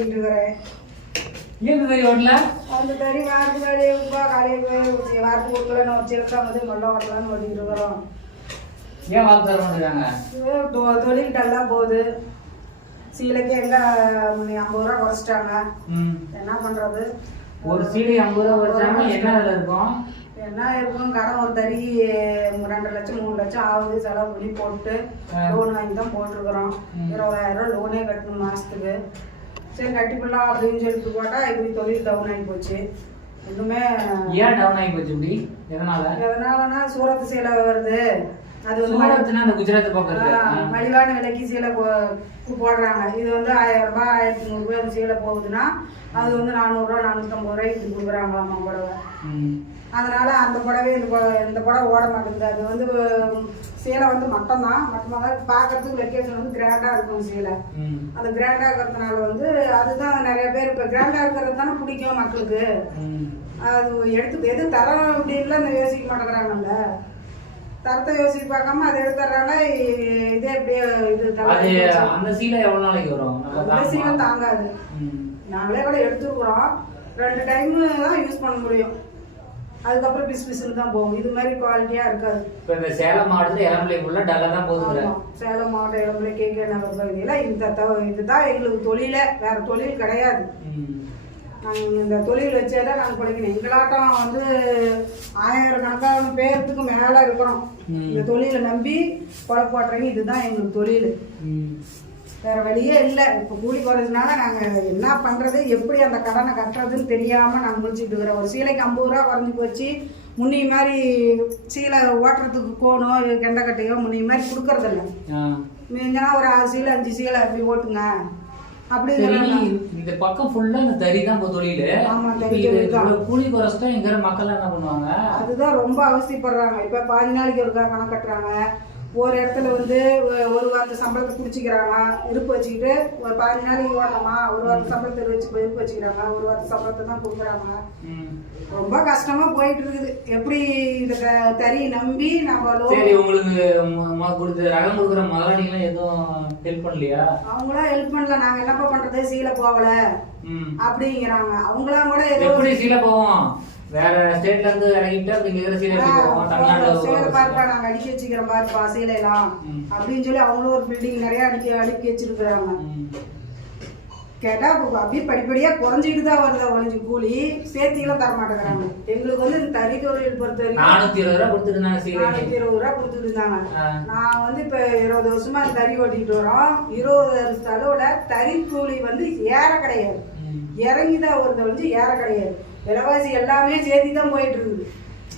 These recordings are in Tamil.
ஓட்டிட்டு இருக்கிறேன். ஏன் தறி ஓட்டல? அந்த தறி வாரத்துக்கு வேலையை காலையில் வாரத்துக்கு ஓட்டலன்னு ஒரு சிலக்கா வந்து மொல்ல ஓட்டலான்னு ஓட்டிட்டு இருக்கிறோம். ஏன் வாக்கு தர மாட்டேங்கிறாங்க? தொழில் டல்லா போகுது. சீலைக்கு எங்க 50 ரூபா குறைச்சிட்டாங்க. என்ன பண்றது? ஒரு சீலை 50 ரூபா குறைச்சாங்க. என்ன விலை இருக்கும்? என்ன இருக்கும்? கடன் ஒரு தறி 2 லட்சம் 3 லட்சம் ஆகுது. செலவு பண்ணி போட்டு லோன் வாங்கி தான் போட்டிருக்கிறோம். 20,000 ரூபா லோனே கட்டணும் மாசத்துக்கு. சரி கட்டிப்படலாம் அப்படின்னு சொல்லிட்டு போட்டா இப்படி தொழில் டவுன் ஆகி போச்சு. ஒண்ணுமே ஏன் டவுன் ஆகி போச்சு இப்படி? எதனாலன்னா சூரத்து சேலை வருது. அது வந்து அந்த குஜராத் பக்கம் மலிவான விலைக்கு சீலை போடுறாங்க. இது வந்து 1000 ரூபாய் 1500 ரூபாய் அந்த சீலை போகுதுன்னா அது வந்து 400 ரூபா 450 ரூபாய்க்கு கொடுக்குறாங்களாமா புடவை. அதனால அந்த புடவை இந்த புடவை ஓட மாட்டேங்குது. அது வந்து சேலை வந்து மட்டமாக தான் பார்க்கறதுக்கு வெக்கேஷன் வந்து கிராண்டா இருக்கும் சீலை. அந்த கிராண்டா இருக்கிறதுனால வந்து அதுதான் நிறைய பேர் இப்போ கிராண்டா இருக்கிறது தானே பிடிக்கும் மக்களுக்கு. அது எடுத்து எது தரம் அப்படின்லாம் இந்த யோசிக்க மாட்டேங்கிறாங்கல்ல. தரத்தை யோசிச்சு பார்க்காம அதை எடுத்துறாங்க. இதே அப்படியே இது அந்த சீலை எவ்வளவு நாளைக்கு வரும்? அந்த சீலை தாங்காது. நாங்களே கூட எடுத்துருக்குறோம். 2 டைம் தான் யூஸ் பண்ண முடியும். அதுக்கப்புறம் பிசுன்னு தான் போகும். இது மாதிரி குவாலிட்டியா இருக்காது. இப்போ இந்த சேலம் மாவட்டத்தில் இளம்பிள்ளைக்குள்ள டல்லாக தான் போகுது. சேலம் மாவட்டம் இளம்பிள்ளை கேகே நகர் பகுதியில் இதுதான் எங்களுக்கு தொழிலே. வேற தொழில் கிடையாது. நாங்கள் இந்த தொழில் வச்சே தான் நாங்கள் பிழைக்கணும். எங்களாட்டம் வந்து 1000 கணக்கான பேர்த்துக்கு மேலே இருக்கிறோம். இந்த தொழிலை நம்பி குழப்பாட்டுறீங்க. இதுதான் எங்களுக்கு தொழில். வேற வழியே இல்லை. இப்போ கூலி குறைஞ்சதுனால நாங்கள் என்ன பண்ணுறது, எப்படி அந்த கடனை கட்டுறதுன்னு தெரியாமல் நாங்கள் முடிச்சுட்டு இருக்கிறோம். ஒரு சீலைக்கு 50 ரூபா குறைஞ்சி போச்சு. முன்னி மாதிரி சீலை ஓட்டுறதுக்கு கோணும் கெண்டைக்கட்டையோ முன்னி மாதிரி கொடுக்கறதில்ல. மிஞ்சினா ஒரு 6 சீலை 5 சீலை அப்படி ஓட்டுங்க அப்படி. இந்த பக்கம் ஃபுல்லா இந்த தறி தான் தொழில். ஆமா, தறி தொழில் தான். கூலி குறைச்சிட்டா எங்க மக்கள் என்ன பண்ணுவாங்க? அதுதான் ரொம்ப அவசியப்படுறாங்க. இப்போ 15 நாளைக்கு ஒருக்கா கணக்கு கட்டுறாங்க. ஒரு இடத்துல வந்து ஒரு வாரத்து சம்பளத்தை பிடிச்சிக்கிறாங்க. இருப்பு வச்சுக்கிட்டு ஒரு 15 நாளைக்கு ஓட்டமா ஒரு வாரத்து சம்பளத்தை இருப்பு வச்சுக்கிறாங்க. ஒரு வாரத்து சம்பளத்தை தான் கொடுக்குறாங்க. ரொம்ப கஷ்டமா போயிட்டு இருக்குது. எப்படி இந்த தறி நம்பி நம்ம உங்களுக்கு ரகம் கொடுக்குற முதலாளிகள் எதுவும் ஹெல்ப் பண்ணலையா? அவங்களாம் ஹெல்ப் பண்ணல. நாங்க என்னப்பா பண்றது, சீலை போகல அப்படிங்கிறாங்க. அவங்களாம் கூட எப்படி சீலை போவோம்? வேற ஸ்டேட்ல இருந்து இறங்கிட்டு அப்படிங்கிற சீலை பாருப்பா நாங்க அடுக்கி வச்சுக்கிறோம் பாருப்பா சீலைலாம் அப்படின்னு சொல்லி அவங்களும் ஒரு பில்டிங் நிறைய அடுக்கி வச்சிருக்கிறாங்க. கேட்டா அப்படியே படிப்படியா குறைஞ்சிட்டு தான் வருதா ஒழிஞ்சு கூலி சேர்த்திலாம் தர மாட்டேங்கிறாங்க. எங்களுக்கு வந்து இந்த தறி தொழில் பொறுத்த வரைக்கும் 420 ரூபா கொடுத்துருந்தாங்க. 420 ரூபா கொடுத்துட்டு இருந்தாங்க. நான் வந்து இப்ப 20 வருஷமா தறி ஓட்டிட்டு வரோம். 20 வருஷ அளவுல தறி கூலி வந்து ஏற கிடையாது. இறங்கிதான் வருது ஒழிஞ்சு ஏற கிடையாது. விலைவாசி எல்லாமே சேர்த்தி தான் போயிட்டு இருக்குது.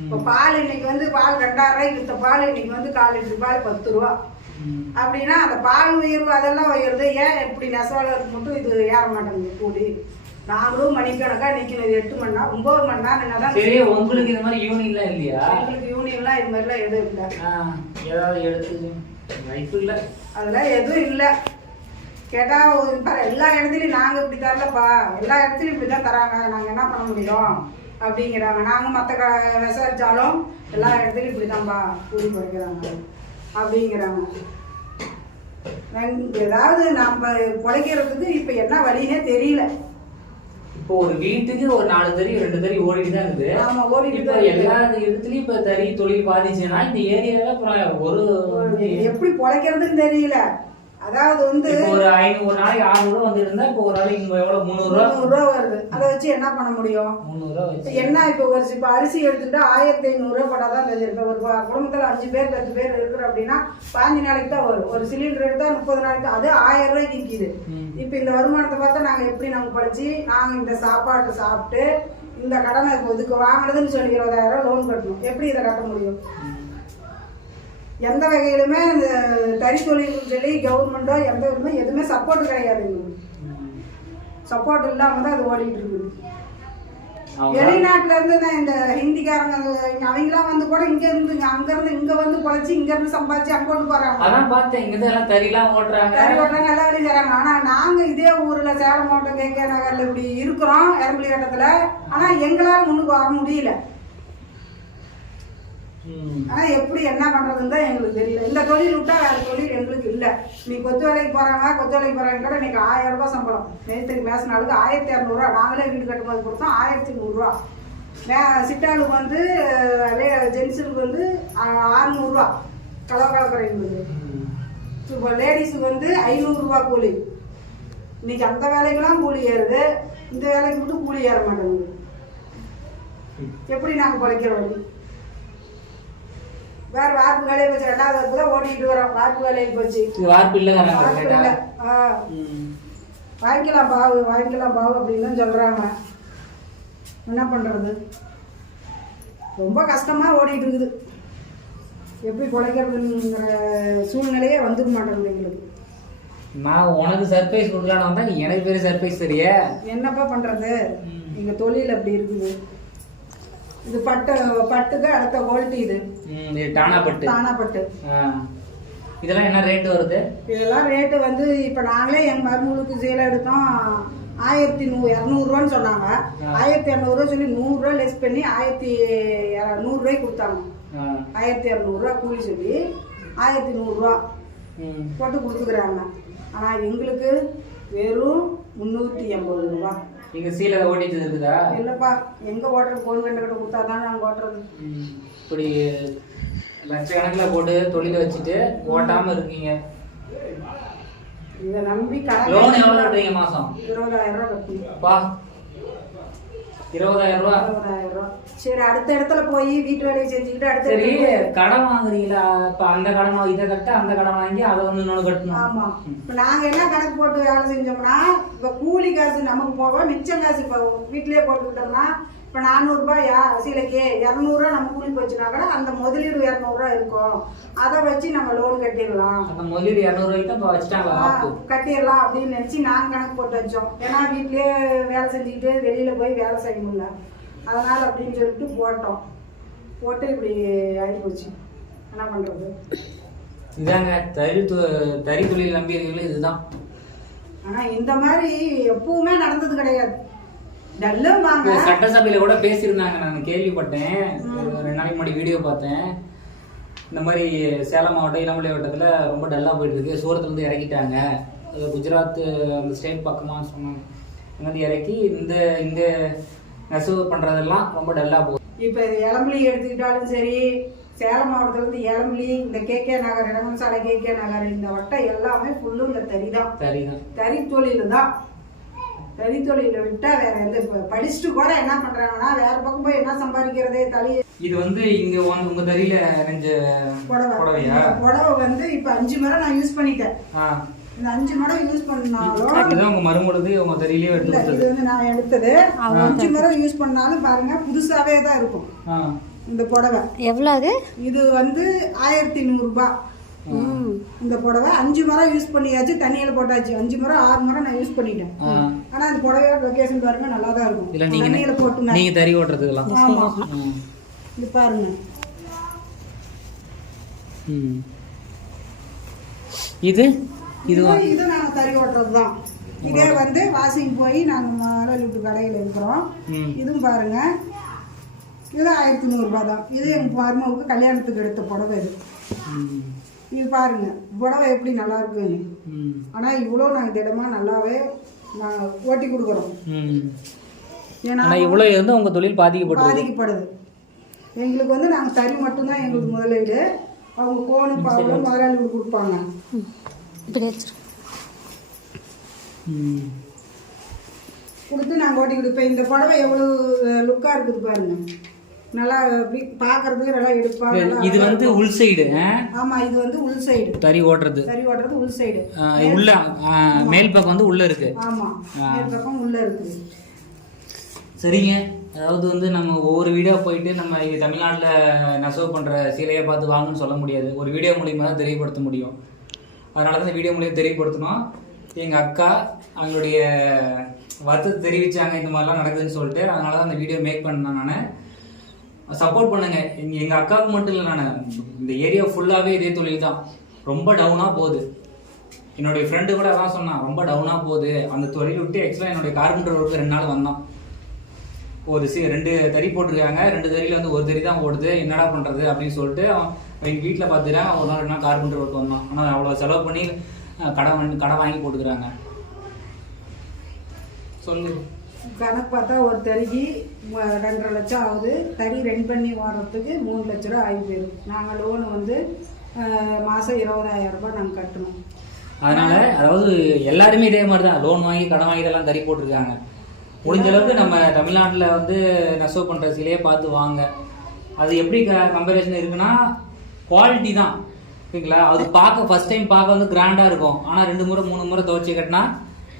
இப்போ பால் இன்னைக்கு வந்து பால் 2000 ரூபாய்க்கு வித்த பால் இன்னைக்கு வந்து 1/4 லிட்டர் பால் 10 ரூபா அப்படின்னா அந்த பால் உயர்வு அதெல்லாம் உயருது. ஏன் இப்படி நெசவாளருக்கு மட்டும் இது ஏற மாட்டேங்குது கூலி? நாங்களும் மணிக்கணக்கா நிக்கணும். 8 மணி நேரம் 9 மணி நேரம் என்னதான். சரி, உங்களுக்கு இந்த மாதிரி யூனியன்லாம் இல்லையா? எங்களுக்கு யூனியன்லாம் இது மாதிரிலாம் எதுவும் இல்லை. ஏதாவது எடுத்து வாய்ப்பு இல்லை. அதெல்லாம் எதுவும் இல்லை. கேட்டா எல்லா இடத்துலயும் நாங்க இப்படி தரலப்பா, எல்லா இடத்துலயும் இப்படிதான் தராங்க, நாங்க என்ன பண்ண முடியும் அப்படிங்கிறாங்க. நாங்க மத்த விசாரிச்சாலும் எல்லா இடத்துலயும் இப்படிதான்ப்பா கூலி குறைக்கிறாங்க அப்படிங்கிறாங்க. ஏதாவது நம்ம குறைக்கிறதுக்கு இப்ப என்ன வழியே தெரியல. இப்போ ஒரு வீட்டுக்கு ஒரு 4 தறி 2 தறி ஓடிட்டு தான் இருக்குது. ஆமா, ஓடிட்டு தான். எல்லா இடத்துலயும் இப்ப தறி தொழில் பாதிச்சுன்னா இந்த ஏரியால ஒரு எப்படி குறைக்கிறதுன்னு தெரியல. அதாவது வந்து ஒரு நாளைக்கு 600 ரூபா வந்து இருந்தா இப்போ ஒரு நாளைக்கு எவ்வளவு 300 ரூபா வருது. அதை வச்சு என்ன பண்ண முடியும்? 300 ரூபா வச்சு என்ன? இப்போ அரிசி எடுத்துட்டா 1500 ரூபா போட்டாதான் தெரிஞ்சிருக்கு. ஒரு குடும்பத்துல 5 பேர் 10 பேர் இருக்கிறோம் அப்படின்னா 15 நாளைக்கு தான் வரும். ஒரு சிலிண்டர் எடுத்தா 30 நாளைக்கு, அது 1000 ரூபாய்க்கு விற்கிது. இப்ப இந்த வருமானத்தை பார்த்தா நாங்க எப்படி நாங்க படிச்சு நாங்க இந்த சாப்பாட்டு சாப்பிட்டு இந்த கடனை இதுக்கு வாங்கினதுன்னு சொல்லி 20,000 ரூபாய் லோன் கட்டணும். எப்படி இதை கட்ட முடியும்? எந்த வகையிலுமே இந்த தறி தொழில் சொல்லி கவர்மெண்டோ எந்த விதமே எதுவுமே சப்போர்ட் கிடையாது. சப்போர்ட் இல்லாம தான் அது ஓடிட்டு இருக்குது. வெளிநாட்டுல இருந்து இந்த ஹிந்திக்காரங்க அவங்களாம் வந்து கூட இங்க இருந்து அங்க இருந்து இங்க வந்து பொழைச்சு இங்க இருந்து சம்பாதிச்சு அங்க கொண்டு போறாங்க. அதான் பார்த்தேன், இங்க எல்லாம் தறிலாம் ஓட்டுறாங்க. தறி ஓட்டுறாங்க, எல்லா வேலையும் செய்றாங்க. ஆனா நாங்க இதே ஊர்ல சேலம் மாவட்டம் கேகே நகர்ல இப்படி இருக்கிறோம் இளம்பிள்ளை கட்டத்துல. ஆனா எங்களால முன்னுக்கு வர முடியல. ஆனா எப்படி என்ன பண்றதுன்னு தான் எங்களுக்கு தெரியல. இந்த தொழில் விட்டா வேற தொழில் எங்களுக்கு இல்லை. நீ கொத்து வேலைக்கு போறாங்க கூட இன்னைக்கு 1000 ரூபாய் சம்பளம். நேற்றுக்கு மேசனாளுக்கு 1200 ரூபா. நாங்களே வீடு கட்டும்போது கொடுத்தோம் 1100 ரூபா. சிட்டாளுக்கு வந்து ஜென்ஸுக்கு வந்து 600 ரூபா கலக்கிறவங்களுக்கு. இப்போ லேடிஸுக்கு வந்து 500 ரூபா கூலி. இன்னைக்கு அந்த வேலைக்கெல்லாம் கூலி ஏறுது, இந்த வேலைக்கு மட்டும் கூலி ஏற மாட்டேங்குது. எப்படி நாங்கள் பிழைக்கிற வழி? வேற வார்ப்பு வேலையை போச்சு, 2வது வார்ப்பு தான் ஓட்டிட்டு வரோம். வார்ப்பு வேலையை போச்சு, வார்ப்பு இல்லை. வாங்கிக்கலாம் பாவு அப்படின்னு தான் சொல்றாங்க. என்ன பண்றது? ரொம்ப கஷ்டமா ஓடிட்டு இருக்குது. எப்படி பிழைக்கிறதுங்கிற சூழ்நிலையே வந்துக்க மாட்டேங்குது எங்களுக்கு. நான் உனக்கு சர்ப்ரைஸ் கொடுக்கலான்னு வந்தா நீ எனக்கு பெரிய சர்ப்ரைஸ் தெரியா? என்னப்பா பண்றது? எங்க தொழில் அப்படி இருக்குது. இது பட்டுக்கு அடுத்த குவாலிட்டி. இது டானா பட்டு. இதெல்லாம் என்ன ரேட் வருது? இதெல்லாம் ரேட்டு வந்து இப்ப நாங்களே எங்க மருமகளுக்கு சேலை எடுத்தோம் 1200 ரூபான்னு சொன்னாங்க. 1200 ரூபா சொல்லி 100 ரூபா லெஸ் பண்ணி 1100 ரூபாய்க்கு கொடுத்தாங்க. 1200 ரூபா கூலி சொல்லி 1100 ரூபா போட்டு கொடுத்துக்கிறாங்க. ஆனா எங்களுக்கு வெறும் 380 ரூபா. நீங்க சீலை ஓட்டிட்டு இருக்குதா? இல்லப்பா, எங்க ஓட்டுறது? போன் கண்டு கிட்ட கொடுத்தா தான் நாங்க ஓட்டுறது. இப்படி லட்சக்கணக்கில் போட்டு தொழில வச்சுட்டு ஓட்டாம இருக்கீங்க. இதை நம்பி லோன் எவ்வளவு கட்டுறீங்க மாசம்? 20000 ரூபா கட்டுப்பா. 20000 ரூபா. சரி, அடுத்த இடத்துல போய் வீட்டு வேலையை செஞ்சுக்கிட்டு அடுத்த சரி கடன் வாங்குறீங்களா? இப்ப அந்த கடன் இதை கட்ட அந்த கடன் வாங்கி அதை வந்து இன்னொன்று கட்டணும். ஆமா, இப்ப நாங்க என்ன கணக்கு போட்டு வேலை செஞ்சோம்னா இப்ப கூலி காசு நமக்கு போக மிச்சம் காசு இப்ப வீட்லயே போட்டுக்கிட்டோம்னா இப்ப 400 ரூபாயா சீலைக்கு 200 ரூபா நம்ம கூலி போச்சுன்னா கூட அந்த முதலீடு 200 ரூபா இருக்கும். அதை வச்சு நம்ம லோன் கட்டிடலாம். அந்த முதலீடு 200 ரூபாய்க்கு தான் வச்சுட்டாங்க, கட்டிடலாம் அப்படின்னு நினைச்சு நாங்க கணக்கு போட்டு வச்சோம். ஏன்னா வீட்லயே வேலை செஞ்சுக்கிட்டு வெளியில போய் வேலை செய்ய முடியல, அதனால அப்படின்னு சொல்லிட்டு போட்டு இப்படி ஆகி போச்சு. என்ன பண்றது? இதாங்க தறி தொழில் நம்பியவர்களும் இதுதான். ஆனா இந்த மாதிரி எப்பவுமே நடந்தது கிடையாது. சட்டசபையில கூட பேசியிருந்தாங்க, நான் கேள்விப்பட்டேன். 2 நாளைக்கு முன்னாடி வீடியோ பார்த்தேன். இந்த மாதிரி சேலம் மாவட்டம் இளமலை வட்டத்துல ரொம்ப டல்லா போயிட்டு இருக்கு. சூரத்துல இருந்து இறக்கிட்டாங்க. குஜராத் அந்த ஸ்டேட் பக்கமா சொன்னாங்க. வந்து இறக்கி இந்த நெசவு பண்றதெல்லாம் ரொம்ப டல்லா போகுது. இப்ப இளம்பலி எடுத்துக்கிட்டாலும் சரி, சேலம் மாவட்டத்துல இருந்து இளம்பலி, இந்த KK நகர், இடமன் சாலை KK நகர், இந்த வட்டம் எல்லாமே ஃபுல்லும் இந்த தறி தொழில் தான். தறி தொழில விட்டா வேற எந்த படிச்சுட்டு கூட என்ன பண்றாங்கன்னா வேற பக்கம் போய் என்ன சம்பாதிக்கிறதே தலை. இது வந்து இங்க உங்க தறியில புடவை வந்து இப்ப 5 முறை நான் யூஸ் பண்ணிட்டேன். இந்த 5 முறை யூஸ் பண்ணாலும் உங்க மருமகளுக்கு உங்க தறியிலே எடுத்து இது வந்து நான் எடுத்தது 5 முறை யூஸ் பண்ணாலும் பாருங்க புதுசாவே தான் இருக்கும். இந்த புடவை எவ்வளவு? இது வந்து 1100 ரூபாய். இந்த புடவை 5 முறை யூஸ் பண்ணியாச்சு, தண்ணியில போட்டாச்சு. 5 முறை 6 முறை நான் யூஸ் பண்ணிட்டேன். ஆனா அந்த புடவையோட லொகேஷன் பாருங்க நல்லா தான் இருக்கும். தண்ணியில போட்டு நீங்க தறி ஓட்டுறதுலாம். ஆமா, இது பாருங்க. இது நாங்க தறி ஓட்டுறது தான். இதே வந்து வாஷிங் போய் நாங்க மாடல் கடையில இருக்கிறோம். இதுவும் பாருங்க, இது 1100 ரூபாய் தான். இது எங்க மருமகளுக்கு கல்யாணத்துக்கு எடுத்த புடவை. இது பாருங்க புடவை எப்படி நல்லா இருக்குன்னு. ஆனா இவ்வளவு நாங்க திடமா நல்லாவே ஓட்டி கொடுக்குறோம். ஏன்னா இவ்வளவு இருந்து உங்க தொழில் பாதிக்கப்படுது. எங்களுக்கு வந்து நாங்க தறி மட்டும்தான் எங்களுக்கு முதலீடு. அவங்க கோணு பாவலும் முதலாளிகளுக்கு கொடுப்பாங்க. கொடுத்து நாங்க ஓட்டி கொடுப்போம். இந்த புடவை எவ்வளவு லுக்கா இருக்குது பாருங்க. நல்லா பாக்குறதுக்கு நல்லா எடுப்பா. இது வந்து உள் சைடு. ஆமா, இது வந்து உள் சைடு. தறி ஓட்டுறது உள் சைடு. உள்ள மேல் பக்கம் வந்து உள்ள இருக்கு. ஆமா, மேல் பக்கம் உள்ள இருக்கு. சரிங்க. அதாவது வந்து நம்ம ஒவ்வொரு வீடியோ போயிட்டு நம்ம தமிழ்நாட்டில் நெசவு பண்ற சீலையை பார்த்து வாங்கன்னு சொல்ல முடியாது. ஒரு வீடியோ மூலியமா தான் தெரியப்படுத்த முடியும். அதனால தான் இந்த வீடியோ மூலியம் தெரியப்படுத்தணும். எங்க அக்கா அவங்களுடைய வருத்தத்தை தெரிவிச்சாங்க, இந்த மாதிரிலாம் நடக்குதுன்னு சொல்லிட்டு. அதனால தான் அந்த வீடியோ மேக் பண்ணேன். நான் சப்போர்ட் பண்ணுங்க. எங்க அக்காவுக்கு மட்டும் இல்லை, நான் இந்த ஏரியா ஃபுல்லாவே இதே தொழில் தான். ரொம்ப டவுனா போகுது. என்னுடைய ஃப்ரெண்டு கூட அதான் சொன்னான், ரொம்ப டவுனா போகுது அந்த தொழில் விட்டு. ஆக்சுவலாக என்னுடைய கார்பெண்டர் ஒர்க்கு 2 நாள் வந்தான். ரெண்டு தறி போட்டிருக்காங்க, 2 தறியில் வந்து ஒரு தறி தான் ஓடுது, என்னடா பண்ணுறது அப்படின்னு சொல்லிட்டு அவங்க வீட்டில் பார்த்துக்கிறாங்க. ஒரு நாள் 2 நாள் கார்பெண்டர் ஒர்க் வந்தோம். ஆனால் அவ்வளோ செலவு பண்ணி கடை வாங்கி போட்டுக்கிறாங்க. சொல்லு. கணக்கு பார்த்தா ஒரு தறிக்கு 2.5 லட்சம் ஆகுது. தறி ரெண்ட் பண்ணி ஓடுறதுக்கு 3 லட்ச ரூபா ஆகி போயிடும். நாங்கள் லோனு வந்து மாதம் 20,000 ரூபாய் நாங்கள் கட்டணும். அதனால அதாவது எல்லாருமே இதே மாதிரி தான் லோன் வாங்கி கடன் வாங்கி இதெல்லாம் தறி போட்டிருக்காங்க. முடிஞ்ச அளவுக்கு நம்ம தமிழ்நாட்டில் வந்து நெசவு பண்ணுற சிலையை பார்த்து வாங்க. அது எப்படி கம்பேரிசன் இருக்குன்னா குவாலிட்டி தான், ஓகேங்களா? அது பார்க்க ஃபர்ஸ்ட் டைம் பார்க்க வந்து கிராண்டாக இருக்கும். ஆனால் 2 முறை 3 முறை துவைச்சி கட்டினா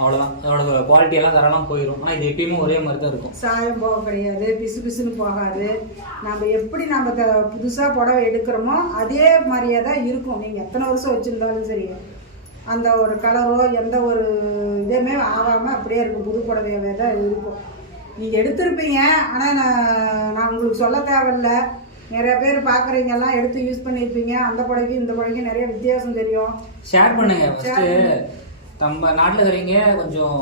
அவ்வளோதான், அதோட குவாலிட்டி எல்லாம் தரலாம் போயிடும். ஆனால் இது எப்பயுமே ஒரே மாதிரி தான் இருக்கும். சாயம் போக கிடையாது, பிசு பிசுன்னு போகாது. நம்ம எப்படி நம்ம புதுசாக புடவை எடுக்கிறோமோ அதே மாதிரியே தான் இருக்கும். நீங்கள் எத்தனை வருஷம் வச்சுருந்தாலும் சரி, அந்த ஒரு கலரோ எந்த ஒரு இதுவுமே ஆகாமல் அப்படியே இருக்கும். புது புடவையாகவே தான் இருக்கும். நீங்கள் எடுத்திருப்பீங்க, ஆனால் நான் உங்களுக்கு சொல்ல தேவையில்ல. நிறைய பேர் பார்க்குறீங்கெல்லாம் எடுத்து யூஸ் பண்ணியிருப்பீங்க. அந்த புடவைக்கும் இந்த புடவைக்கும் நிறைய வித்தியாசம் தெரியும். ஷேர் பண்ணுங்க. நம்ம நாட்டில் இருக்கிறீங்க கொஞ்சம்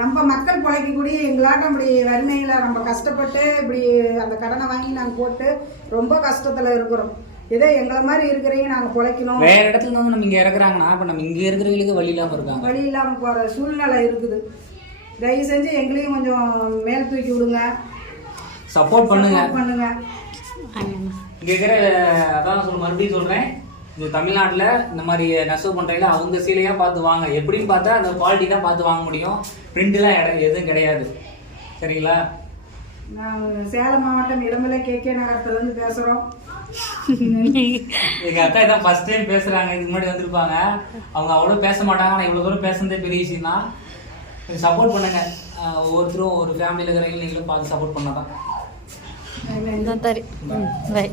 நம்ம மக்கள் பிழைக்கக்கூடிய எங்களாட்டம் இப்படி வறுமையில் நம்ம கஷ்டப்பட்டு இப்படி அந்த கடனை வாங்கி நாங்கள் போட்டு ரொம்ப கஷ்டத்தில் இருக்கிறோம். இதே எங்களை மாதிரி இருக்கிறீங்க நாங்கள் பிழைக்கணும். வேற இடத்துல வந்து நம்ம இங்கே இறக்குறாங்கன்னா இப்போ நம்ம இங்கே இருக்கிறவங்களுக்கு வழி இல்லாமல் இருக்காங்க, வழி இல்லாமல் போகிற சூழ்நிலை இருக்குது. தயவு செஞ்சு எங்களையும் கொஞ்சம் மேல் தூக்கி விடுங்க, சப்போர்ட் பண்ணுங்க. இங்கே இருக்கிற அதான் மறுபடியும் சொல்கிறேன், இந்த தமிழ்நாட்டில் இந்த மாதிரி நெசவு பண்ணுறீங்களா அவங்க சீலையாக பார்த்து வாங்க. எப்படின்னு பார்த்தா அந்த குவாலிட்டி தான் பார்த்து வாங்க முடியும். பிரிண்ட்லாம் எதுவும் கிடையாது, சரிங்களா? நான் சேலம் மாவட்டம் இளமலை KK நகரத்துலேருந்து பேசுகிறோம். எங்கள் அக்கா இதான் ஃபர்ஸ்ட் டைம் பேசுகிறாங்க. இதுக்கு முன்னாடி வந்திருப்பாங்க. அவங்க அவ்வளோ பேச மாட்டாங்க. ஆனால் இவ்வளோ தூரம் பேசுனதே பெரிய விஷயம் தான். சப்போர்ட் பண்ணுங்க. ஒவ்வொருத்தரும் ஒரு ஃபேமிலியில் இருக்கிறவங்க நீங்களும் பார்த்து சப்போர்ட் பண்ணாதான். பை.